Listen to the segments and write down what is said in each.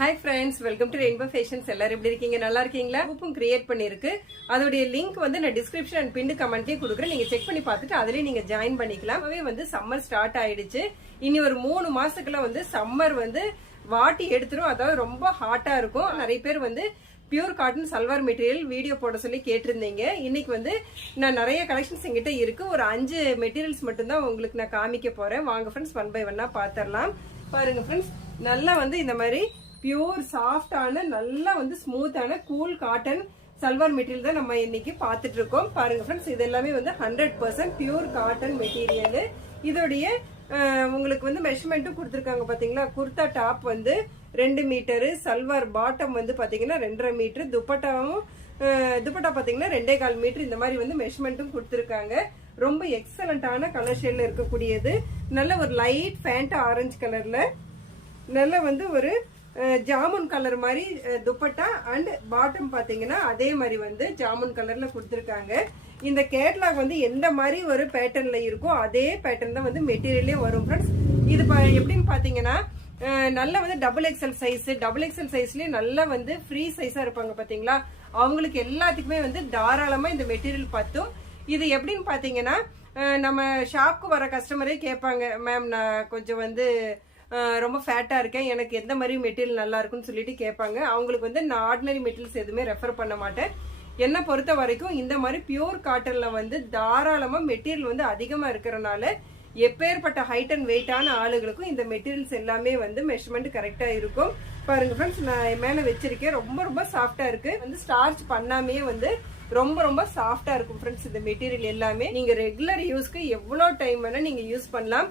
Hi friends, welcome to Rainbow Fashions. எல்லாரும் எப்படி இருக்கீங்க? நல்லா இருக்கீங்களா? குரூப்பும் கிரியேட் பண்ணிருக்கு. அதோட லிங்க் வந்து நான் டிஸ்கிரிப்ஷன் அண்ட் பின் கமெண்ட்லயே கொடுக்குறேன். நீங்க செக் பண்ணி பார்த்துட்டு அதிலே நீங்க ஜாயின் பண்ணிக்கலாம். அப்பவே வந்து சம்மர் ஸ்டார்ட் ஆயிடுச்சு. இனி ஒரு 3 மாசத்துக்குள்ள வந்து சம்மர் வந்து வாட்டி எடுத்துரும். அதாவது ரொம்ப ஹாட்டா இருக்கும். நிறைய பேர் வந்து pure cotton salwar material video போட சொல்லி கேட்டிருந்தீங்க. இன்னைக்கு வந்து நான் நிறைய கலெக்ஷன்ஸ் எங்கிட்ட இருக்கு. ஒரு 5 மெட்டீரியல்ஸ் மட்டும்தான் உங்களுக்கு நான் காமிக்க போறேன். வாங்க ஃப்ரெண்ட்ஸ், 1 by 1 பாத்திரலாம். பாருங்க ஃப்ரெண்ட்ஸ், நல்லா வந்து இந்த மாதிரி பியூர் சாஃப்டான நல்லா வந்து ஸ்மூத்தான கூல் காட்டன் சல்வார் மெட்டீரியல் தான் நம்ம இன்னைக்கு பாத்துட்டு இருக்கோம். பாருங்க ஃப்ரெண்ட்ஸ், இது எல்லாமே வந்து 100% பியூர் காட்டன் மெட்டீரியல். இதோடைய உங்களுக்கு வந்து மெஷர்மெண்ட்டும் கொடுத்துருக்காங்க பாத்தீங்களா. குர்தா டாப் வந்து 2 மீட்டரு, சல்வார் பாட்டம் வந்து பாத்தீங்கன்னா 2.5 மீட்டர், துப்பட்டா பாத்தீங்கன்னா 2.25 மீட்டர். இந்த மாதிரி வந்து மெஷர்மெண்ட்டும் கொடுத்துருக்காங்க. ரொம்ப எக்ஸலண்டான கலர் ஷேட்ல இருக்கக்கூடியது. நல்ல ஒரு லைட் ஃபேண்ட் ஆரஞ்சு கலர்ல நல்ல வந்து ஒரு ஜாமுன் கலர் மாதிரி துப்பட்டா அண்ட் பாட்டம் பாத்தீங்கன்னா அதே மாதிரி வந்து ஜாமுன் கலர்ல கொடுத்துருக்காங்க. இந்த கேட்லாக் வந்து எந்த மாதிரி ஒரு பேட்டர்ன்ல இருக்கோ அதே பேட்டர்ன் தான் வந்து மெட்டீரியலே வரும் ஃப்ரெண்ட்ஸ். இது எப்படின்னு பாத்தீங்கன்னா நல்ல வந்து டபுள் எக்ஸல் சைஸ்லயே நல்லா வந்து ஃப்ரீ சைஸா இருப்பாங்க பாத்தீங்களா. அவங்களுக்கு எல்லாத்துக்குமே வந்து தாராளமா இந்த மெட்டீரியல் பத்தும். இது எப்படின்னு பாத்தீங்கன்னா நம்ம ஷாப்க்கு வர கஸ்டமரே கேட்பாங்க, மேம் நான் கொஞ்சம் வந்து ரொம்ப ஃபேட்டா இருக்கேன், எனக்கு எந்த மாதிரி மெட்டீரியல் நல்லா இருக்குன்னு சொல்லிட்டு கேட்பாங்க. அவங்களுக்கு வந்து நான் ஆர்டினரி மெட்டீரியல்ஸ் எதுவுமே ரெஃபர் பண்ண மாட்டேன். என்னை பொறுத்த வரைக்கும் இந்த மாதிரி பியூர் காட்டன்ல வந்து தாராளமா மெட்டீரியல் வந்து அதிகமா இருக்கிறனால எப்பேற்பட்ட ஹைட் அண்ட் வெயிட்டான ஆளுகளுக்கும் இந்த மெட்டீரியல்ஸ் எல்லாமே வந்து மெஷர்மெண்ட் கரெக்டா இருக்கும். பாருங்க ஃப்ரெண்ட்ஸ், நான் மேல வச்சிருக்கேன். ரொம்ப ரொம்ப சாஃப்டா இருக்கு. வந்து ஸ்டார்ச் பண்ணாமே வந்து ரொம்ப ரொம்ப சாஃப்டா இருக்கும் ஃப்ரெண்ட்ஸ். இந்த மெட்டீரியல் எல்லாமே நீங்க ரெகுலர் யூஸ்க்கு எவ்வளவு டைம் வேணா நீங்க யூஸ் பண்ணலாம்.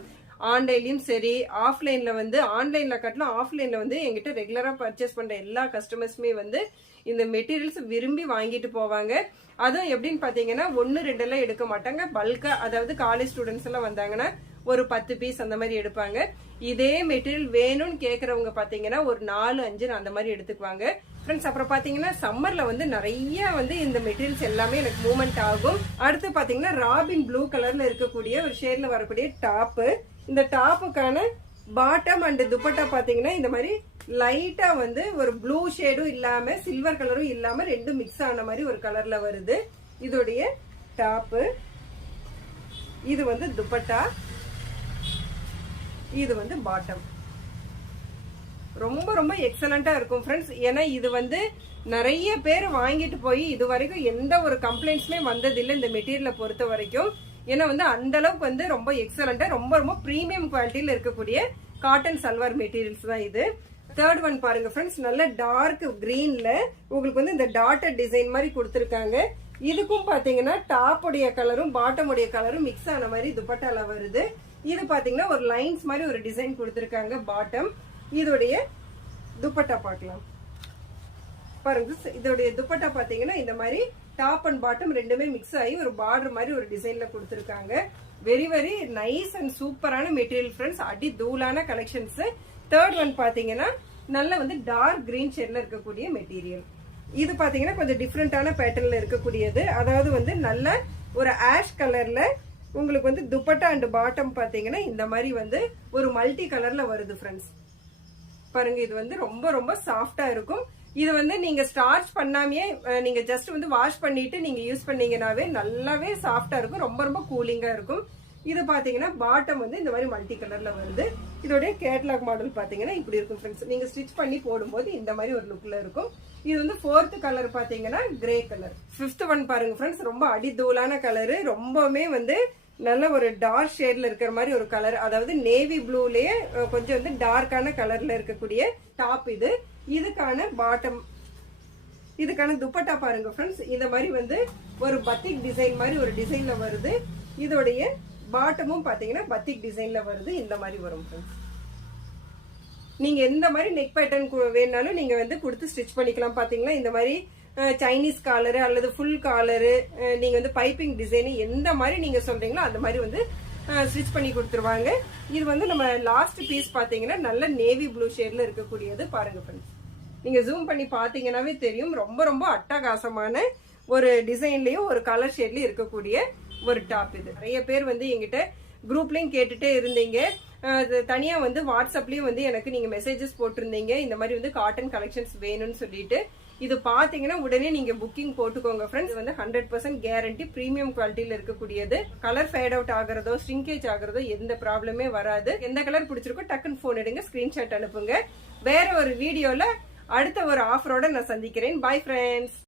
ஆன்லைன்லயும் சரி, ஆஃப்லைன்ல வந்து ஆன்லைன்ல கட்டலாம், ஆஃப்லைன்ல வந்து எங்கிட்ட ரெகுலரா பர்ச்சேஸ் பண்ற எல்லா கஸ்டமர்ஸுமே வந்து இந்த மெட்டீரியல்ஸ் விரும்பி வாங்கிட்டு போவாங்க. அதுவும் எப்படின்னு பாத்தீங்கன்னா 1-2 எல்லாம் எடுக்க மாட்டாங்க. பல்கா, அதாவது காலேஜ் ஸ்டூடெண்ட்ஸ் எல்லாம் வந்தாங்கன்னா ஒரு 10 பீஸ் அந்த மாதிரி எடுப்பாங்க. இதே மெட்டீரியல் வேணும்னு கேக்குறவங்க பாத்தீங்கன்னா ஒரு 4-5 அந்த மாதிரி எடுத்துக்குவாங்க ஃப்ரெண்ட்ஸ். அப்புறம் பாத்தீங்கன்னா சம்மர்ல வந்து நிறைய வந்து இந்த மெட்டீரியல்ஸ் எல்லாமே எனக்கு மூவ்மெண்ட் ஆகும். அடுத்து பாத்தீங்கன்னா ராபின் ப்ளூ கலர்ல இருக்கக்கூடிய ஒரு ஷேட்ல வரக்கூடிய டாப்பு. இந்த டாப்புக்கான பாட்டம் அண்ட் துப்பட்டா பாத்தீங்கன்னா இந்த மாதிரி லைட்டா வந்து ஒரு ப்ளூ ஷேடும் இல்லாம சில்வர் கலரும் இல்லாம ரெண்டும் மிக்ஸ் ஆன மாதிரி ஒரு கலர்ல வருது. இதோடைய டாப்பு, இது வந்து துப்பட்டா, இது வந்து பாட்டம். ரொம்ப ரொம்ப எக்ஸலண்டா இருக்கும் ஃப்ரெண்ட்ஸ். ஏன்னா இது வந்து நிறைய பேர் வாங்கிட்டு போய் இது வரைக்கும் எந்த ஒரு கம்ப்ளைண்ட்ஸுமே வந்ததில்லை இந்த மெட்டீரியலை பொறுத்த வரைக்கும். ஏன்னா வந்து அந்த அளவுக்கு வந்து ரொம்ப எக்ஸலண்டா ரொம்ப ரொம்ப பிரீமியம் குவாலிட்டியில இருக்கக்கூடிய காட்டன் சல்வார் மெட்டீரியல்ஸ் தான் இது. தேர்ட் ஒன் பாருங்க ஃப்ரெண்ட்ஸ், நல்ல டார்க் கிரீன்ல உங்களுக்கு வந்து இந்த டாட்டர் டிசைன் மாதிரி கொடுத்துருக்காங்க. இதுக்கும் பாத்தீங்கன்னா டாப் உடைய கலரும் பாட்டம் உடைய கலரும் மிக்ஸ் ஆன மாதிரி துப்பட்டால வருது. இது பாத்தீங்கன்னா ஒரு லைன்ஸ் மாதிரி ஒரு டிசைன் கொடுத்துருக்காங்க பாட்டம். இதோடைய துப்பட்டா பார்க்கலாம். பாருங்க, இதோடைய துப்பட்டா பாத்தீங்கன்னா இந்த மாதிரி டாப் அண்ட் பாட்டம் ரெண்டுமே மிக்ஸ் ஆகி ஒரு பார்டர் மாதிரி ஒரு டிசைன்ல கொடுத்துருக்காங்க. வெரி வெரி நைஸ் அண்ட் சூப்பரான மெட்டீரியல் ஃப்ரெண்ட்ஸ். அடி தூளான கலெக்ஷன்ஸ். தேர்ட் ஒன் பாத்தீங்கன்னா நல்ல வந்து டார்க் கிரீன் ஷேட்ல இருக்கக்கூடிய மெட்டீரியல். இது பாத்தீங்கன்னா கொஞ்சம் டிஃப்ரெண்டான பேட்டர்ன்ல இருக்கக்கூடியது. அதாவது வந்து நல்ல ஒரு ஆஷ் கலர்ல உங்களுக்கு வந்து துப்பட்டா அண்ட் பாட்டம் பாத்தீங்கன்னா இந்த மாதிரி வந்து ஒரு மல்டி கலர்ல வருது ஃப்ரெண்ட்ஸ். பாருங்க, இது வந்து ரொம்ப ரொம்ப சாஃப்டா இருக்கும். இது வந்து நீங்க ஸ்டார்ச் பண்ணாமே நீங்க ஜஸ்ட் வந்து வாஷ் பண்ணிட்டு நீங்க யூஸ் பண்ணீங்கன்னாவே நல்லாவே சாஃப்டா இருக்கும். ரொம்ப ரொம்ப கூலிங்கா இருக்கும். இது பாத்தீங்கன்னா பாட்டம் வந்து இந்த மாதிரி மல்டி கலர்ல வருது. இதோடைய கேட்லாக் மாடல் பாத்தீங்கன்னா இப்படி இருக்கும் ஃப்ரெண்ட்ஸ். நீங்க ஸ்டிச் பண்ணி போடும்போது இந்த மாதிரி ஒரு லுக்ல இருக்கும். இது வந்து 4th கலர் பாத்தீங்கன்னா கிரே கலர். 5th ஒன் பாருங்க ஃப்ரெண்ட்ஸ், ரொம்ப அடிதூளான கலரு. ரொம்பவுமே வந்து நல்ல ஒரு டார்க் ஷேட்ல இருக்கிற மாதிரி ஒரு கலர். அதாவது நேவி ப்ளூலயே கொஞ்சம் வந்து டார்க்கான கலர்ல இருக்கக்கூடிய டாப் இது. இதுக்கான பாட்டம், இதுக்கான துப்பட்டா பாருங்க ஃப்ரெண்ட்ஸ். இந்த மாதிரி வந்து ஒரு பத்திக் டிசைன் மாதிரி ஒரு டிசைன்ல வருது. இதோடைய பாட்டமும் பாத்தீங்கன்னா பத்திக் டிசைன்ல வருது. இந்த மாதிரி வரும் ஃப்ரெண்ட்ஸ். நீங்க எந்த மாதிரி நெக் பேட்டர்ன் வேணாலும் நீங்க வந்து கொடுத்து ஸ்டிச் பண்ணிக்கலாம். பாத்தீங்களா, இந்த மாதிரி சைனீஸ் காலரு அல்லது ஃபுல் காலரு, நீங்க வந்து பைப்பிங் டிசைன் எந்த மாதிரி நீங்க சொல்றீங்களோ அந்த மாதிரி வந்து ஸ்டிச் பண்ணி கொடுத்துருவாங்க. இது வந்து நம்ம லாஸ்ட் பீஸ் பாத்தீங்கன்னா நல்ல நேவி ப்ளூ ஷேட்ல இருக்கக்கூடியது. பாருங்க ஃப்ரெண்ட்ஸ், நீங்க ஜூம் பண்ணி பாத்தீங்கன்னாவே தெரியும். ரொம்ப ரொம்ப அட்டகாசமான ஒரு டிசைன்லயும் ஒரு கலர் ஷேட்லயும் இருக்கக்கூடிய ஒரு டாப் இது. நிறைய பேர் வந்து எங்கிட்ட குரூப்லயும் கேட்டுட்டே இருந்தீங்க. தனியா வந்து வாட்ஸ்அப்லயும் வந்து எனக்கு நீங்க மெசேஜஸ் போட்டிருந்தீங்க இந்த மாதிரி வந்து காட்டன் கலெக்ஷன்ஸ் வேணும்னு சொல்லிட்டு. இது பாத்தீங்கன்னா உடனே நீங்க புக்கிங் போட்டுக்கோங்க ஃப்ரெண்ட்ஸ். வந்து 100% கேரண்டி, பிரீமியம் குவாலிட்டியில இருக்கக்கூடியது. கலர் ஃபேட் அவுட் ஆகுறதோ ஸ்ட்ரிங்கேஜ் ஆகுறதோ எந்த ப்ராப்ளமே வராது. எந்த கலர் பிடிச்சிருக்கோ டக்குன்னு போன் எடுங்க, ஸ்கிரீன்ஷாட் அனுப்புங்க. வேற ஒரு வீடியோல அடுத்த ஒரு ஆஃபரோட நான் சந்திக்கிறேன். Bye friends.